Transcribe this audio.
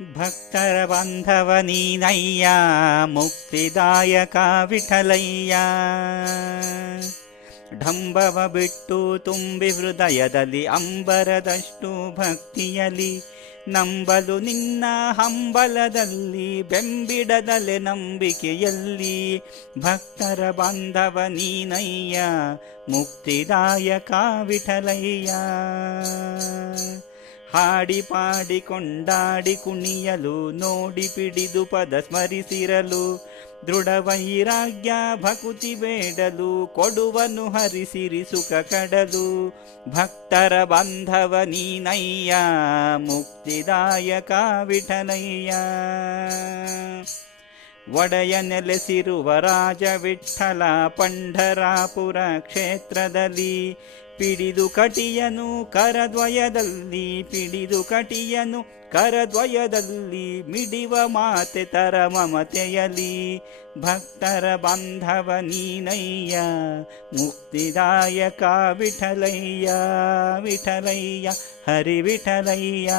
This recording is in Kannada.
ಭಕ್ತರ ಬಾಂಧವ ನೀನಯ್ಯ, ಮುಕ್ತಿದಾಯಕ ವಿಠಲಯ್ಯ. ಢಂಬವ ಬಿಟ್ಟು ತುಂಬಿ ಹೃದಯದಲ್ಲಿ ಅಂಬರದಷ್ಟು ಭಕ್ತಿಯಲಿ, ನಂಬಲು ನಿನ್ನ ಹಂಬಲದಲ್ಲಿ, ಬೆಂಬಿಡದಲೆ ನಂಬಿಕೆಯಲ್ಲಿ, ಭಕ್ತರ ಬಾಂಧವ ನೀನಯ್ಯ, ಮುಕ್ತಿದಾಯಕ ವಿಠಲಯ್ಯ. ಹಾಡಿ ಪಾಡಿ ಕೊಂಡಾಡಿ ಕುಣಿಯಲು ನೋಡಿ ಪಿಡಿದು ಪದ ಸ್ಮರಿಸಿರಲು ದೃಢ ವೈರಾಗ್ಯ ಭಕುತಿ ಬೇಡಲು ಕೊಡುವನು ಹರಿಸಿರಿ ಸುಖ ಕಡಲು ಭಕ್ತರ ಬಾಂಧವ ನೀನಯ್ಯ ಮುಕ್ತಿದಾಯಕ ವಿಠಲಯ್ಯ ಒಡೆಯ ನೆಲೆಸಿರುವ ರಾಜ ವಿಠಲ ಪಂಢರಾಪುರ ಕ್ಷೇತ್ರದಲ್ಲಿ, ಪಿಡಿದು ಕಟಿಯನು ಕರದ್ವಯದಲ್ಲಿ, ಪಿಡಿದು ಕಟಿಯನು ಕರದ್ವಯದಲ್ಲಿ, ಮಿಡಿವ ಮಾತೆ ತರ ಮಮತೆಯಲಿ ಭಕ್ತರ ಬಾಂಧವ ನೀನಯ್ಯ, ಮುಕ್ತಿದಾಯಕ ವಿಠಲಯ್ಯ ವಿಠಲಯ್ಯ, ಹರಿ ವಿಠಲಯ್ಯ.